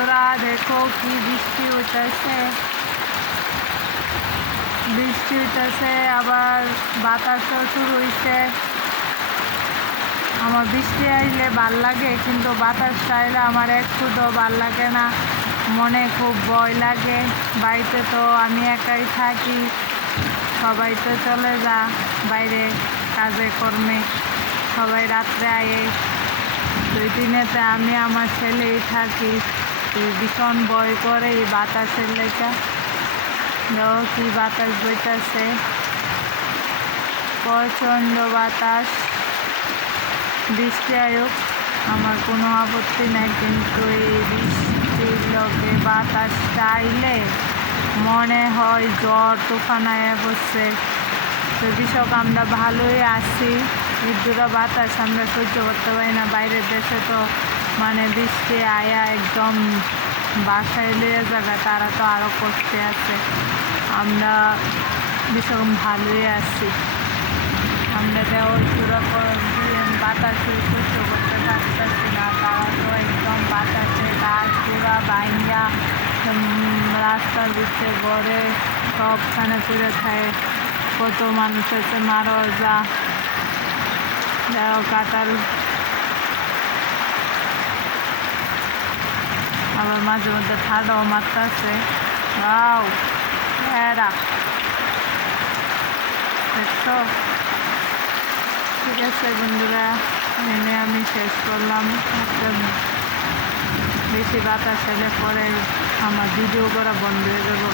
বন্ধুরা দেখো কি বৃষ্টি হইতেছে, আবার বাতাসও শুরু হইছে। আমার বৃষ্টি আইলে ভাল লাগে, কিন্তু বাতাসটা আইলে আমার একটুও ভাল লাগে না, মনে খুব ভয় লাগে। বাড়িতে তো আমি একাই থাকি, সবাই তো চলে যা বাইরে কাজে কর্মে, সবাই রাত্রে আয়ে। 2 দিনেতে আমি আমার ছেলেই থাকি, ভীষণ ভয় করে এই বাতাসের লেখা। দেখো কি বাতাস বইতেছে, প্রচণ্ড বাতাস। বৃষ্টি আয়ুক, আমার কোনো আপত্তি নাই, কিন্তু এই বৃষ্টির লগে বাতাসটা আইলে মনে হয় ঝড় তুফান আয়া পড়ছে। তো কৃষক আমরা ভালোই আছি, বিদ্যুৎ বাতাস আমরা সহ্য করতে পারি না। বাইরের দেশে তো মানে বৃষ্টি আয়া একদম বাসায় লিয়ে জায়গা, তারা তো আরও কষ্টে আছে। আমরা ভীষণ ভালোই আছি, আমরা দেওয়ার পুরো বাতাসে সহ্য করতে পারতেছি না। তারা তো একদম বাতাসে গাছ পুরা ভাঙ্গা রাস্তার ভিতরে ঘরে সবখানে পুড়ে খায়, কত মানুষ আছে মারা যা। দেখো কাটাল আবার মাঝে মধ্যে ঠান্ডাও মারতেছে। গাও এরা দেখছো। ঠিক আছে বন্ধুরা, এনে আমি শেষ করলাম। বেশি বাতাস এলে পরে আমার ভিডিও করা বন্ধ হয়ে যাবো।